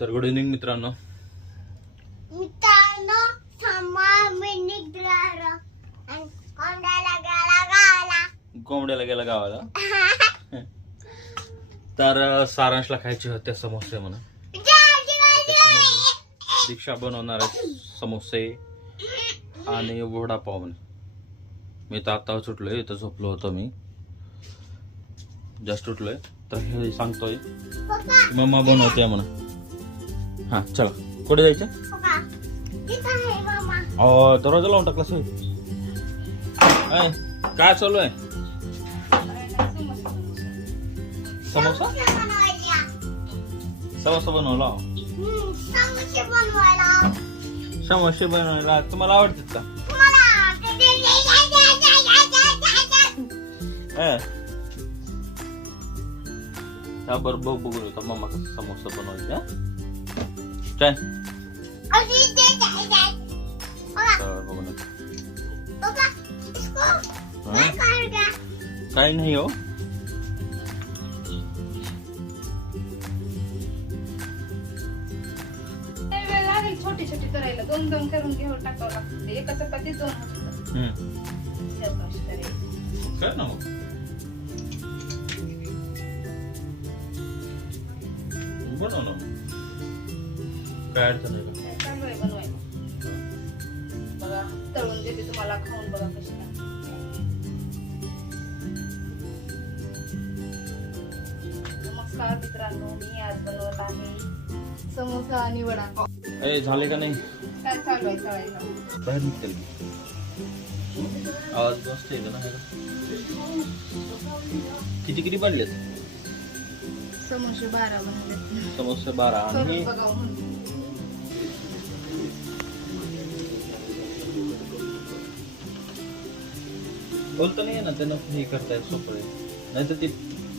तर good evening मित्रांनो. कोंबड्याला गेला गावाला. तर सारांशला खायचे होते समोसे म्हणून दीक्षा बनवणार आहे समोसे आणि वडापाव म्हणून. मी तर आता सुटलोय, इथं झोपलो होतो मी, जस्ट उठलोय. तर हे सांगतोय मम्मा बनवते म्हणून. हा चला, कुठे जायचं? दरवाजा लावून टाकला सोय. काय चालू आहे? समोसा समोसा बनवला. समोसे बनवायला तुम्हाला आवडतात का? हा बरं, बघू का मम्मा कसं समोसा बनवायचा. काय बघू नका, काही नाही हो. छोटी छोटी करायला दोन दोन करून घेऊन टाकावं लागतं. एका चपाती दोन कर ना मग. बनव ना, काय अडचण नाही. चालू आहे बनवायला. बघा तळून देते तुम्हाला, खाऊन बघा कशी. नमस्कार मित्रांनो, मी आज बनवत आहे समोसा आणि वडापाव. झाले का नाही? काय चालू आहे तळायला? बाहेर निघते आवाज मस्त आहे ना. किती किती बनलेत समोसे? 12 बनवले. समोसे 12. आणि बोलतो नाही ना, त्यांना हे करतायत सोपं आहे. नाही तर ते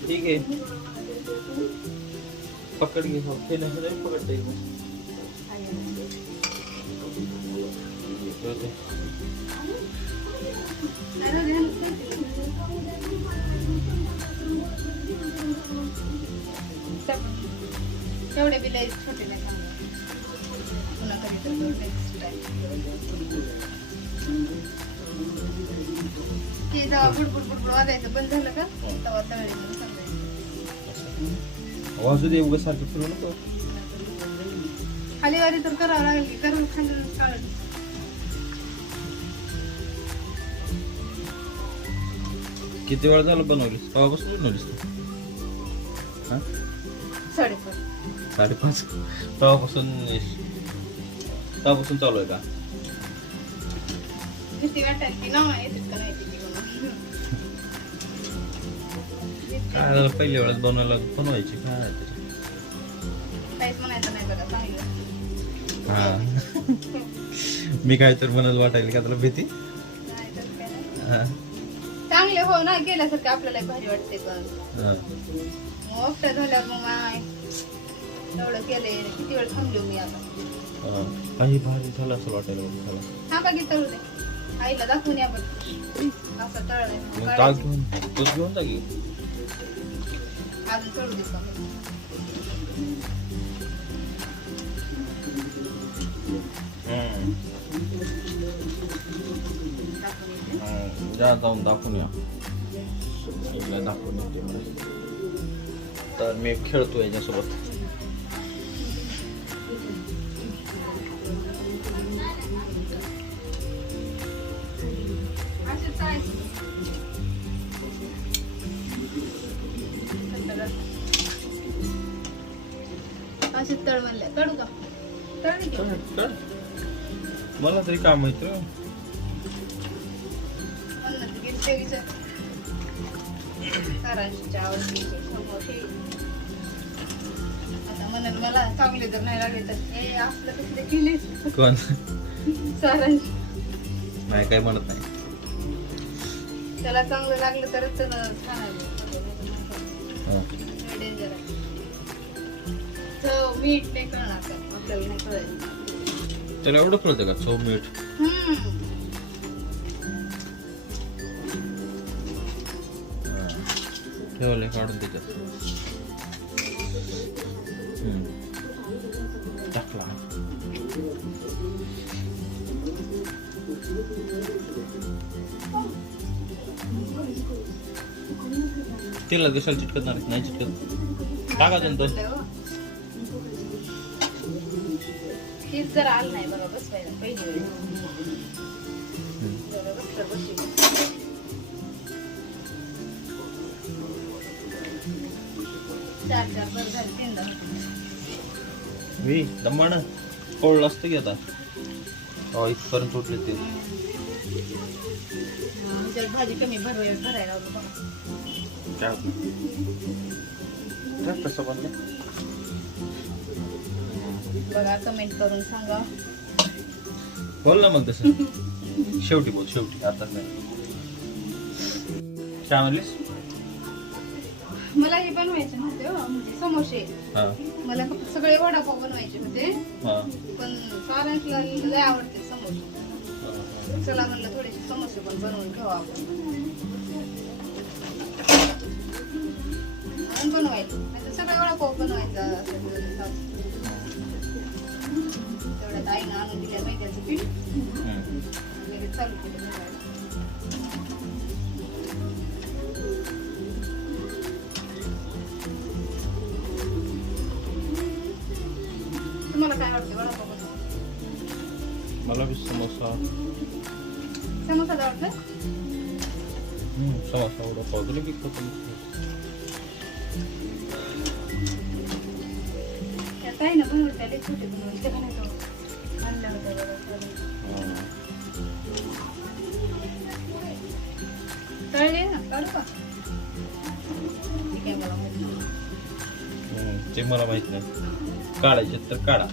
ठीक आहे, पकड घे. पकडता येईल. तेवढे बिल छोटे नाही पुन्हा कधी ते जेव्हा बुडबुड बुडबुड वाजायचं बंद झालं का तेव्हा तळले म्हणून समजायचं. वाजू दे, उगाच सारखं फिरू नको. खाली वारी तर करावं लागेल की, करून खाली काढून. किती वेळ झालं बनवलीस? तेव्हापासून बनवलीस तू? 5:30. तेव्हापासून चालू आहे का? भीती वाटायला की ना येतात का नाही ते काय झालं, पहिल्या वेळेस बनवायची काय काहीच म्हणायचं नाही बघा, सांगितलं. हा. मी काय तर म्हणाल वाटायला का तुला भीती? नाही तर काय नाही. चांगले हो ना, गेल्यासारखं आपल्याला भारी वाटते. पण मोठं झाल्यावर मग एवढं केलंय, किती वेळ थांबलो मी आता. काही भारी झालं असं वाटायला मला. हा का की तळू दे, आईला दाखवून या बघ असं तळलंय. ताक घेऊन दूध घेऊन जा की. अजून तळू दे का? जाऊन दाखवून या. दाखवून येते मला. तर मी खेळतो याच्यासोबत. असे तळ म्हणले, तळू का? तळ मला तरी काम माहित. सारांशीच्या आवडीचे समोसे. आता म्हणाल मला चांगले जर नाही लागले तर हे असलं कसले केले. कोण? सारांश नाही, काय म्हणत नाही. त्याला चांगलं लागलं तरच छान आहे. डेंजर आहे. चव मीठ नाही कळणार का आपल्याला? नाही कळायचं. त्याला एवढं कळतं का चव मीठ? ठेवले काढून त्याच्यात. टाकला. तेला कशाला चिटकणार नाही चिटकत टाका नंतर. तेच जर आलं नाही बघा बसवायला पहिली वेळ बसलं बसली. चार बरं झाले 3दा मी दमानं कोळलं असतं की आता इथपर्यंत उठले ते. जर भाजी कमी भरायला लावलं बघा. काय होतं कसं बनलं बघा कमेंट करून सांगा. बोल ना मग तसं. शेवटी बोल शेवटी आता नाही. काय म्हणलीस? मला हे बनवायचे नव्हते हो, म्हणजे समोसे. हा मला फक्त सगळे वडापाव बनवायचे होते. हा पण सारांशला लय आवडते समोसे. चला म्हणलं थोडेसे समोसे पण बनवून ठेवा आपण. म्हणून बनवायचे नाही सगळे वडापाव बनवायचा असं तेवढ्यात आईनं आणून दिल्या मैद्याचं पीठ लगेच चालू केलं बनवायला. तुम्हाला काय आवडते वडापाव बनवायला? मला बी समोसा समोसा आवडतं? समोसा वडापाव तुला बी खातो. काही ना बनवत त्याला छोटे बनवून ते बनायचं आणलं होतं बघा. तळले ना काढू का? ठीक आहे मला माहिती नाही. ते मला माहित नाही. काढायचे तर काढा.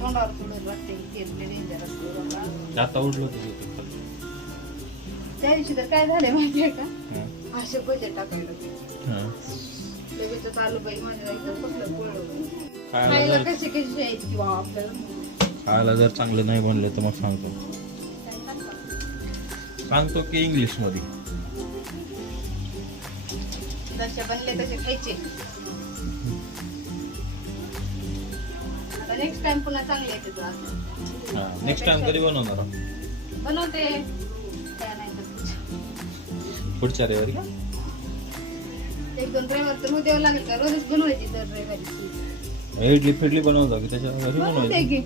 तोंडावर सोडून वाटते तेल डेंजर असतं बाबा. आता उडलो होतो त्या दिवशी तर काय झालंय माहितीये का? असे पैसे टाकायला लगेच आलू बाई माझ्या इथं कसलं पोळलं खायला कशी कशी यायची किंवा आपल्याला खायला जर चांगले नाही बनले तर मग सांगतो की इंग्लिश मध्ये जसे बनले तसे खायचे. आता नेक्स्ट टाइम पुन्हा चांगले येते तुला. नेक्स्ट टाइम कधी बनवणार बनवते त्या नाही तर पुढच्या रविवारी. 1-2 रविवार तर द्यावं लागेल का? रोजच बनवायची दर रविवारी. इडली फिडली बनवता की त्याच्या घरी बनवते बनवायची की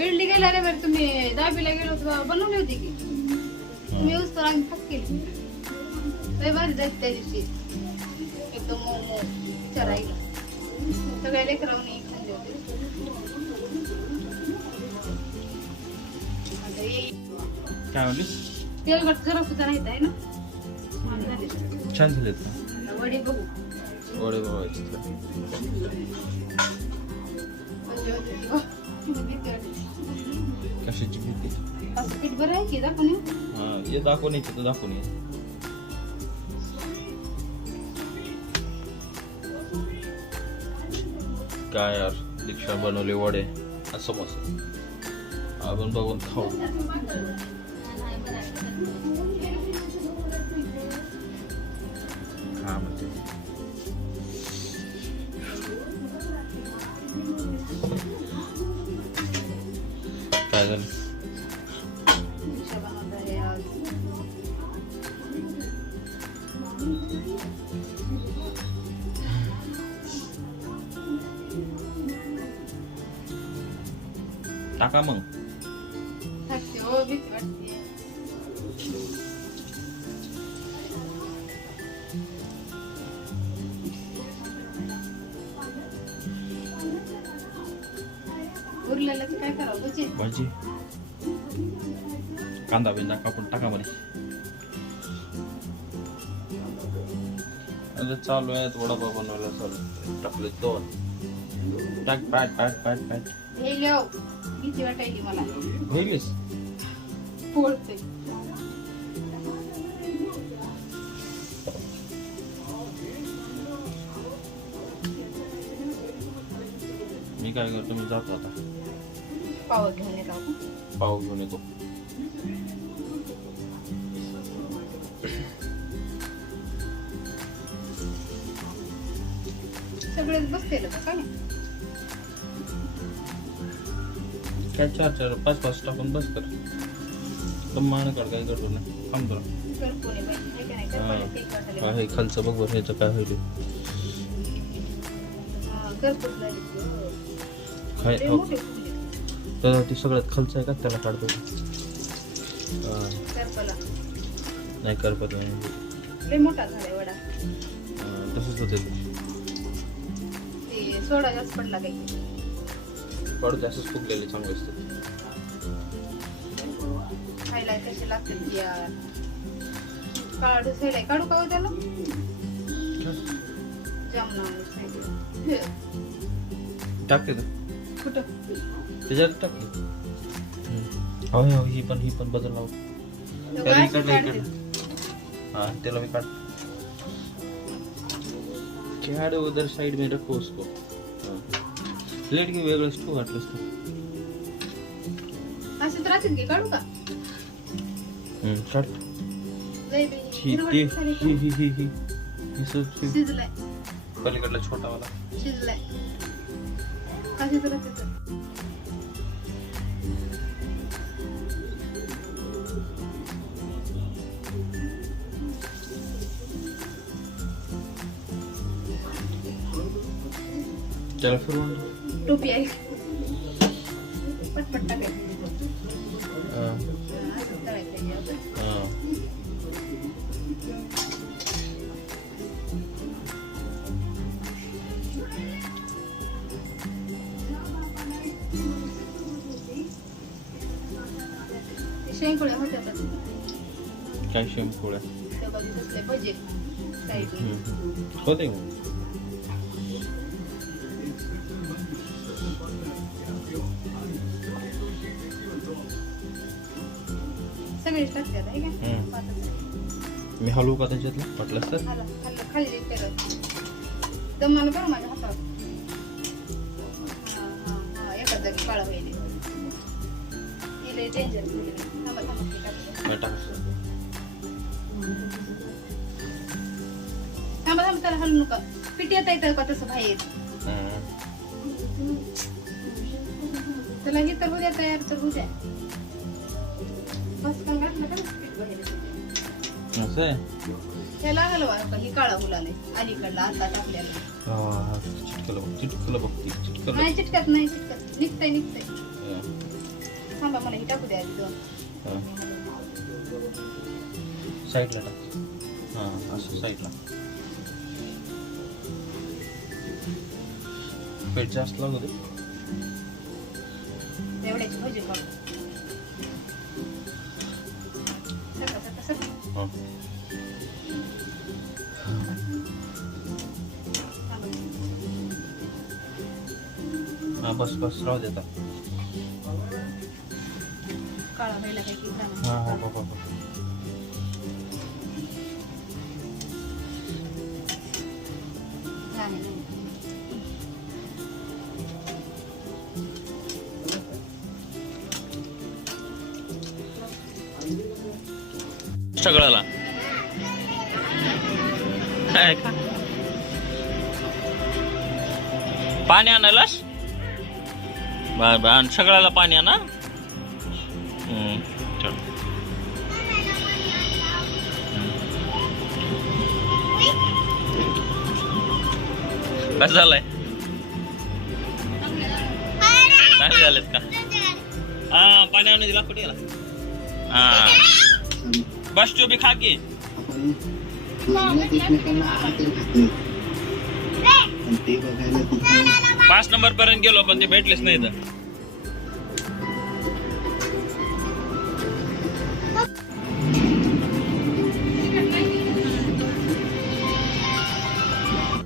इडली गेल्या रविवारी तुम्ही दाबीला गेलो होतो बनवली होती की तुम्ही येऊस तर आम्ही फक्त केली. रविवारी जायचं त्या दिवशी एकदम मोमो विचारायला सगळ्या लेकरांनी खाल्ले होते. आता ये काय म्हणलीस? तेलकट जरा सुद्धा राहत आहे ना. छान झालेत ना वडे बघू वडे बनवायचे. कशाची भीती? असं पीठ बरं आहे की दाखवून येऊ? हा ये दाखवून येते तर दाखवून ये. काय यार दीक्षा बनवले वडे आणि समोसे आपण बघून खाऊ. हा म्हणते काय झालं? रिक्षा बनवत आहे आज. टाका मग. थकते हो भीती वाटते. उरलेलं तर काय करावं भजी? भाजी कांदा बिंदा कापून टाका मध्ये. आता चालू आहे वडापाव बनवायला चालू टाकले 2 टाक पाट पाट पाट पाट हे लिहो भीती वाटायली मला. घेईलीस पोळते मी काय करतो मी जातो आता पाव घेऊन येतो आपण. पाव घेऊन येतो. सगळेच बसते का काय काय 4-4 5-5 टाकून बस कर मान काढ काय करतो ना थांब जरा करपोने बाई हे काय नाही करपोने केक काढले हे खालचं बघ बरं ह्याचं काय होईल करपोच लागली काय लय मोठे फुले तर ते सगळ्यात खालचं आहे का त्याला काढतो करपला नाही करपत नाही लय मोठा झालाय वडा तसंच होते ते सोडा जास्त पडला काही पाडू ते असंच फुगलेले चांगले असतात खायला कसे लागतात की यार काढू सेलाय काढू का हो त्याला जाम नाव टाकते तर कुठं त्याच्यात टाकते हो ही पण बदल लाव त्याला इकडलं हा त्याला मी काढ झाड़ उधर साइड में रखो उसको प्लेट की वेगळं ठेवू वाटलंस तर असं तर राहतील की काढू का काढ लय बाई, ही हिरवट झाली का? ही सब शिजलाय पलीकडला छोटा वाला शिजलाय कशी तर राहते तर त्याला फिरवून टोपी आहे पटपट टाकायची हां असं तळायचं याचं. हां ते शेंगोळ्या होत्या तर काय शेंपोळ्या त्या कधी तसले भजे साईडने होते का सगळेच टाकतात आहे का हम्म. पातळ. मी हलवू का त्याच्यातला वाटलंस तर खाल्लं खाल्लं खाली देत त्याला दमानं बरं माझ्या हातावर हा एका जागी काळा होईल डेंजर थांबा थांबा ते टाकते. नाही टाक थांबा थांबा त्याला हलू नका पिठी येता येतं का तसं बाहेर त्याला हे तर उद्या तयार तर उद्या बस पण घातलं का पीठ बाहेर येतं. असं आहे त्याला हलवा नका हे काळा गुलाल आहे अलीकडला आता टाकलेला हा चिटकलं बघ ती चिटकलं नाही चिटकत नाही चिटकत निघतंय थांबा मला हे टाकू द्या आधी दोन साईडला टाक हां असं साईडला पेट जास्त लागू दे एवढ्याची भजी काढू सका सका सका हां हां बस बस राहू देता काळा व्हायला काही की हां हां हो हो सगळ्याला पाणी आणायलास बाय बाय आणि सगळ्याला पाणी आणा चल कसं झालंय काय झालेत का हा पाणी आणून दिला कुठे गेला हा बस तू बी खा की 5 नंबर पर्यंत गेलो पण ते भेटलेच नाही तर